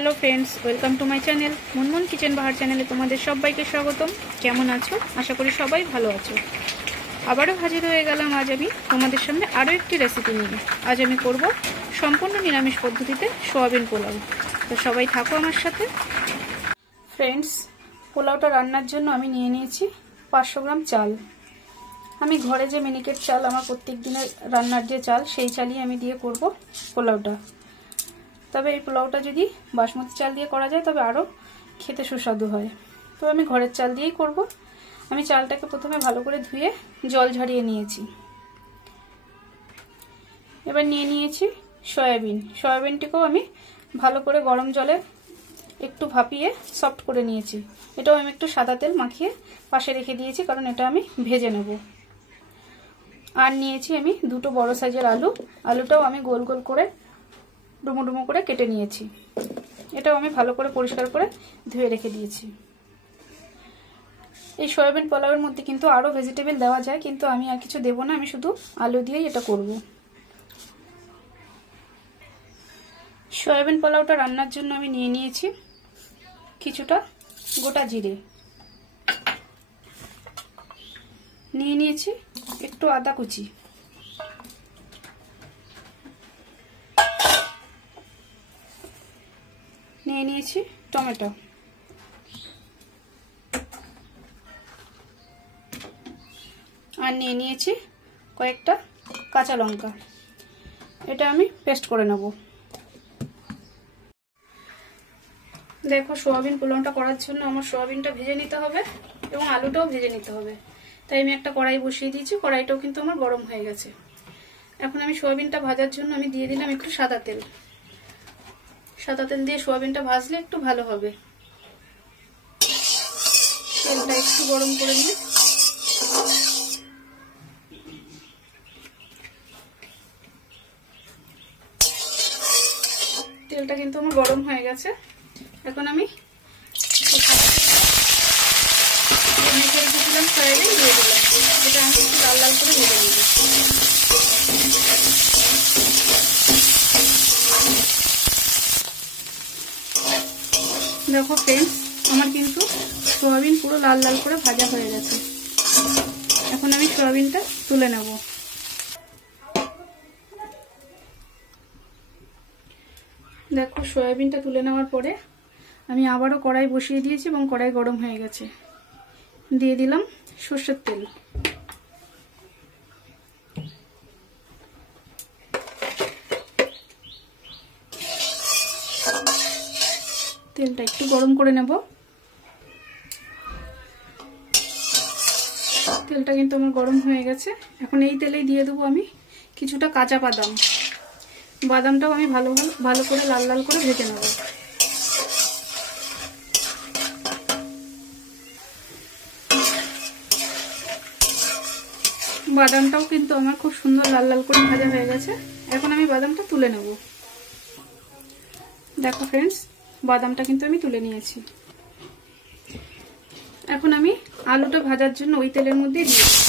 Hello friends, welcome to my channel Munmun kitchen Bahar চ্যানেলে তোমাদের সবাইকে স্বাগতম। কেমন আছো? আশা করি সবাই ভালো আছো। আবারও হাজির হয়ে গেলাম আজ আমি তোমাদের সামনে আরও একটি রেসিপি নিয়ে। আজ আমি করব সম্পূর্ণ নিরামিষ পদ্ধতিতে সোয়াবিন পোলাও। তো সবাই থাকো আমার সাথে। ফ্রেন্ডস, পোলাওটা রান্নার জন্য আমি নিয়ে নিয়েছি 500 গ্রাম চাল। আমি ঘরে যে মিনিকেট চাল, আমার প্রত্যেক দিনের রান্নার যে চাল, সেই চালই আমি দিয়ে করব পোলাওটা। তবে এই পোলাওটা যদি বাসমতি চাল দিয়ে করা যায় তবে আরও খেতে সুস্বাদু হয়। তো আমি ঘরের চাল দিয়েই করব। আমি চালটাকে প্রথমে ভালো করে ধুয়ে জল ঝরিয়ে নিয়েছি। এবার নিয়ে নিয়েছি সয়াবিনটিকেও আমি ভালো করে গরম জলে একটু ভাপিয়ে সফট করে নিয়েছি। এটাও আমি একটু সাদা তেল মাখিয়ে পাশে রেখে দিয়েছি, কারণ এটা আমি ভেজে নেব। আর নিয়েছি আমি দুটো বড় সাইজের আলুটাও আমি গোল গোল করে ডুমো ডুমো করে কেটে নিয়েছি। এটাও আমি ভালো করে পরিষ্কার করে ধুয়ে রেখে দিয়েছি। এই সয়াবিন পোলাওয়ের মধ্যে কিন্তু আরও ভেজিটেবল দেওয়া যায়, কিন্তু আমি আর কিছু দেবো না, আমি শুধু আলু দিয়েই এটা করব। সয়াবিন পোলাওটা রান্নার জন্য আমি নিয়ে নিয়েছি কিছুটা গোটা জিরে, নিয়ে নিয়েছি একটু আদা কুচি, নিয়ে নিয়েছি টমেটো, আর নিয়ে নিয়েছি কয়েকটা কাঁচা লঙ্কা। এটা আমি পেস্ট করে নেব। দেখো, সোয়াবিন পোলাওটা করার জন্য আমার সোয়াবিনটা ভেজে নিতে হবে এবং আলুটাও ভেজে নিতে হবে। তাই আমি একটা কড়াই বসিয়ে দিয়েছি। কড়াইটাও কিন্তু আমার গরম হয়ে গেছে। এখন আমি সোয়াবিনটা ভাজার জন্য আমি দিয়ে দিলাম একটু সাদা তেল। সাদা তেল দিয়ে সোয়াবিনটা ভাজলে একটু ভালো হবে। তেলটা একটু গরম করে নিয়ে তেলটা কিন্তু আমার গরম হয়ে গেছে। এখন আমি মেখে রেখেছিলাম সয়াবিন দিয়ে দিলাম। এটা আমি একটু লাল লাল করে ভেজে নেব। দেখো ফ্রেন্ডস, আমার কিন্তু সোয়াবিন পুরো লাল লাল করে ভাজা হয়ে গেছে। এখন আমি সোয়াবিনটা তুলে নেব। দেখো, সয়াবিনটা তুলে নেওয়ার পরে আমি আবারও কড়াই বসিয়ে দিয়েছি এবং কড়াই গরম হয়ে গেছে। দিয়ে দিলাম সর্ষের তেল। তেলটা একটু গরম করে নেব। তেলটা কিন্তু আমার গরম হয়ে গেছে। এখন এই তেলেই দিয়ে দেবো আমি কিছুটা কাঁচা বাদাম। বাদামটাও আমি ভালো করে লাল লাল করে ভেজে নেব। বাদামটাও কিন্তু আমার খুব সুন্দর লাল লাল করে ভাজা হয়ে গেছে। এখন আমি বাদামটা তুলে নেব। দেখো ফ্রেন্ডস, বাদামটা কিন্তু আমি তুলে নিয়েছি। এখন আমি আলুটা ভাজার জন্য ওই তেলের মধ্যে দিয়ে দেব।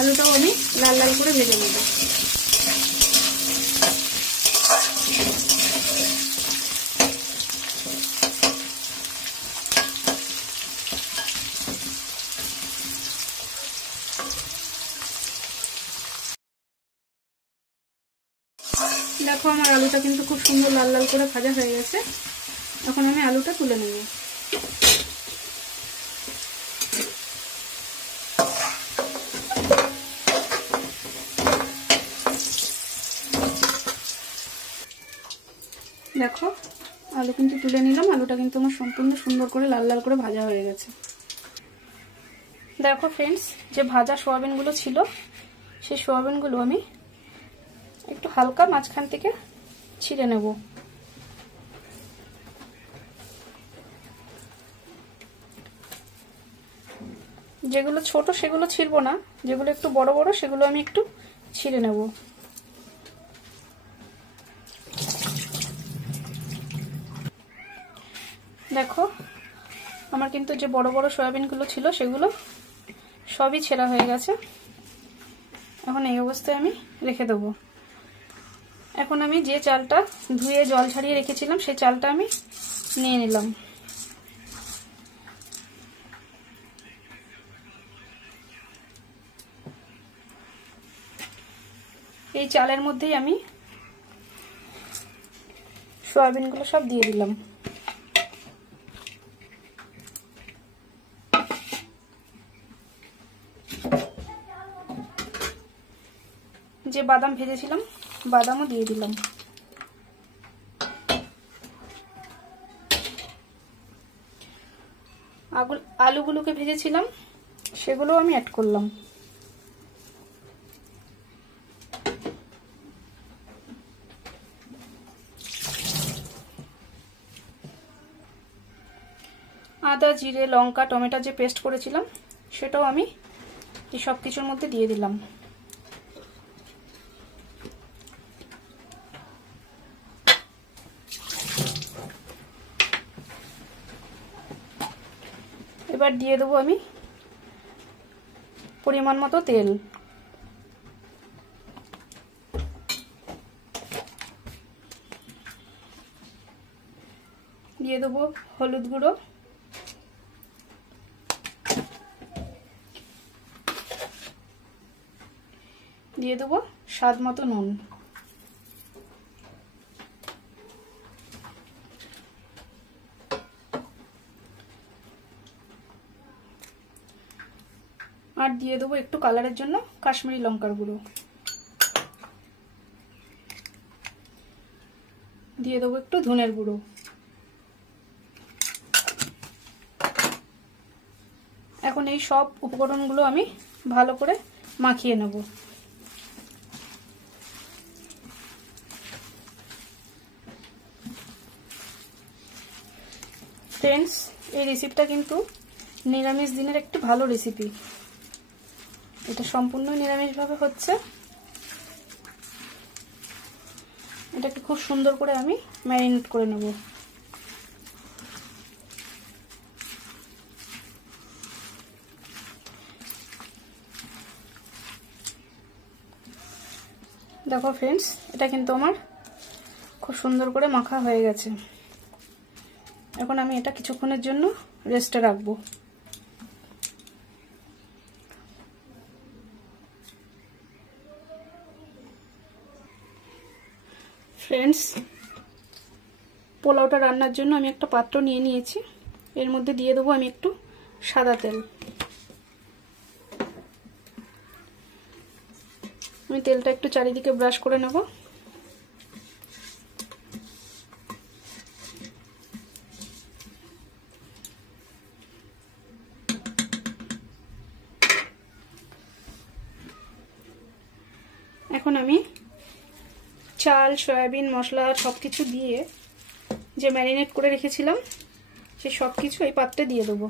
আলুটাও আমি লাল লাল করে ভেজে নেব। দেখো, আমার আলুটা কিন্তু খুব সুন্দর লাল লাল করে ভাজা হয়ে গেছে। এখন আমি আলুটা তুলে নেব। দেখো, আলু কিন্তু তুলে নিলাম। আলুটা কিন্তু আমার সম্পূর্ণ সুন্দর করে লাল লাল করে ভাজা হয়ে গেছে। দেখো ফ্রেন্ডস, যে ভাজা সোয়াবিনগুলো ছিল, সেই সোয়াবিনগুলো আমি একটু হালকা মাঝখান থেকে ছিঁড়ে নেব। যেগুলো ছোট সেগুলো ছিঁড়বো না, যেগুলো একটু বড় বড় সেগুলো আমি একটু ছিঁড়ে নেব। দেখো, আমার কিন্তু যে বড় বড় সয়াবিনগুলো ছিল সেগুলো সবই ছেঁড়া হয়ে গেছে। এখন এই অবস্থায় আমি রেখে দেবো। এখন আমি যে চালটা ধুয়ে জল ছাড়িয়ে রেখেছিলাম সেই চালটা আমি নিয়ে নিলাম। এই চালের মধ্যেই আমি সয়াবিনগুলো সব দিয়ে দিলাম। যে বাদাম ভেজেছিলাম বাদামও দিয়ে দিলাম। আলুগুলোকে ভেজেছিলাম সেগুলো আমি অ্যাড করলাম। আদা, জিরে, লঙ্কা, টমেটো যে পেস্ট করেছিলাম সেটাও আমি এই সব কিছুর মধ্যে দিয়ে দিলাম। এবার দিয়ে দেবো আমি পরিমাণ মতো তেল। দিয়ে দেবো হলুদ গুঁড়ো, দিয়ে দেবো স্বাদ মতো নুন। আর দিয়ে দেবো একটু কালারের জন্য কাশ্মীরি লঙ্কার গুঁড়ো। দিয়ে দেবো একটু ধনের গুঁড়ো। এখন এই সব উপকরণগুলো আমি ভালো করে মাখিয়ে নেব। ফ্রেন্ডস, এই রেসিপিটা কিন্তু নিরামিষ দিনের একটি ভালো রেসিপি। এটা সম্পূর্ণ নিরামিষভাবে হচ্ছে। এটাকে খুব সুন্দর করে আমি ম্যারিনেট করে নেব। দেখো ফ্রেন্ডস, এটা কিন্তু আমার খুব সুন্দর করে মাখা হয়ে গেছে। এখন আমি এটা কিছুক্ষণের জন্য রেস্টে রাখবো। ফ্রেন্ডস, পোলাওটা রান্নার জন্য আমি একটা পাত্র নিয়ে নিয়েছি। এর মধ্যে দিয়ে দেবো আমি একটু সাদা তেল। আমি তেলটা একটু চারিদিকে ব্রাশ করে নেব। এখন আমি চাল, সয়াবিন, মশলা সবকিছু দিয়ে যে ম্যারিনেট করে রেখেছিলাম সেই সব কিছু এই পাত্রে দিয়ে দেবো।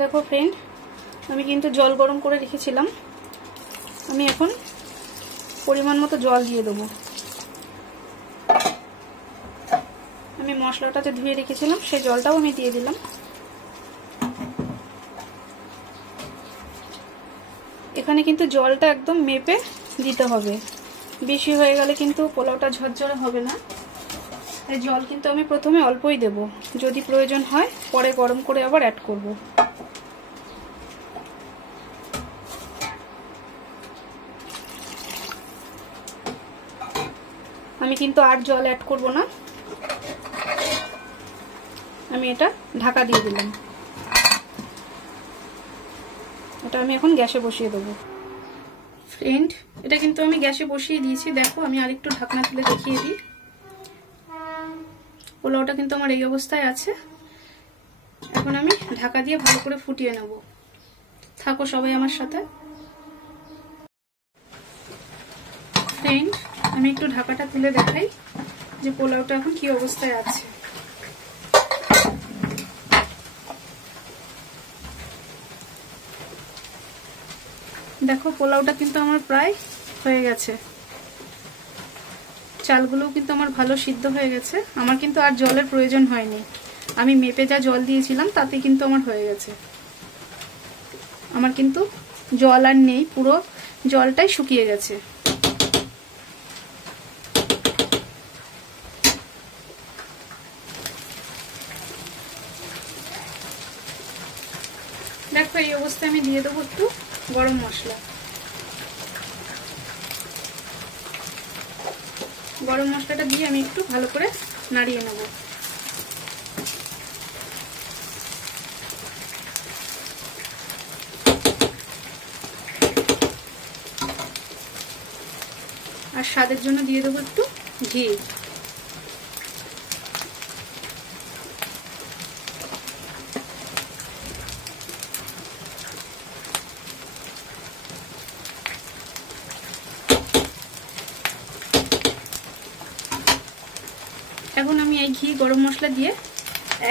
দেখো ফ্রেন্ড, আমি কিন্তু জল গরম করে রেখেছিলাম। আমি এখন পরিমাণ মতো জল দিয়ে দেবো। আমি মশলাটা যে ধুয়ে রেখেছিলাম সেই জলটাও আমি দিয়ে দিলাম। এখানে কিন্তু জলটা একদম মেপে দিতে হবে, বেশি হয়ে গেলে কিন্তু পোলাওটা ঝরঝরে হবে না। তাই জল কিন্তু আমি প্রথমে অল্পই দেব, যদি প্রয়োজন হয় পরে গরম করে আবার অ্যাড করব। আমি কিন্তু আর জল অ্যাড করব না। আমি এটা ঢাকা দিয়ে দিলাম। এটা আমি এখন গ্যাসে বসিয়ে দেবো। ফ্রেন্ড, এটা কিন্তু আমি গ্যাসে বসিয়ে দিয়েছি। দেখো, আমি আরেকটু ঢাকনা তুলে দেখিয়ে দিই। পোলাওটা কিন্তু আমার এই অবস্থায় আছে। এখন আমি ঢাকা দিয়ে ভালো করে ফুটিয়ে নেব। থাকো সবাই আমার সাথে। ফ্রেন্ড, আমি একটু ঢাকাটা তুলে দেখাই যে পোলাওটা এখন কি অবস্থায় আছে। দেখো পোলাওটা কিন্তু আমার প্রায় হয়ে গেছে, চালগুলোও কিন্তু আমার ভালো সিদ্ধ হয়ে গেছে। আমার কিন্তু আর জলের প্রয়োজন হয়নি, আমি মেপে যা জল দিয়েছিলাম তাতে কিন্তু আমার হয়ে গেছে। আমার কিন্তু জল আর নেই, পুরো জলটাই শুকিয়ে গেছে। দেখো এই অবস্থায় আমি দিয়ে দেবো একটু গরম মশলা। গরম মশলাটা দিয়ে আমি একটু ভালো করে নাড়িয়ে নেব। আর স্বাদের জন্য দিয়ে দেবো একটু ঘি। এখন আমি এই ঘি গরম মশলা দিয়ে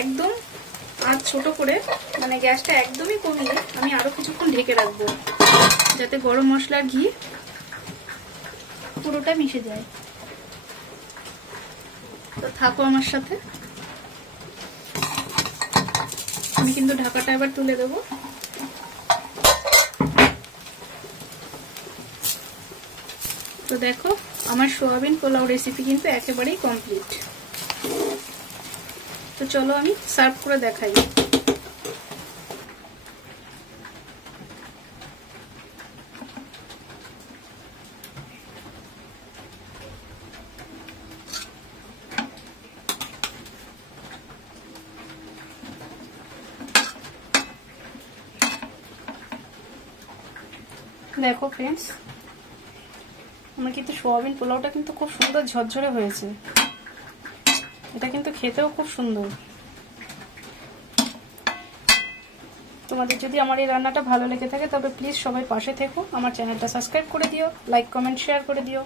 একদম আঁচ ছোট করে, মানে গ্যাসটা একদমই কমিয়ে আমি আরো কিছুক্ষণ ঢেকে রাখবো, যাতে গরম মশলার ঘি পুরোটা মিশে যায়। তো থাকো আমার সাথে, আমি কিন্তু ঢাকাটা এবার তুলে দেবো। তো দেখো আমার সোয়াবিন পোলাও রেসিপি কিন্তু একেবারেই কমপ্লিট। তো চলো আমি সার্ভ করে দেখাই। দেখো ফ্রেন্ডস, আমার কিন্তু সোয়াবিন পোলাওটা কিন্তু খুব সুন্দর ঝরঝরে হয়েছে। এটা কিন্তু খেতেও খুব সুন্দর। তোমাদের যদি আমার এই রান্নাটা ভালো লেগে থাকে তবে প্লিজ সবাই পাশে থেকো, আমার চ্যানেলটা সাবস্ক্রাইব করে দিও, লাইক কমেন্ট শেয়ার করে দিও।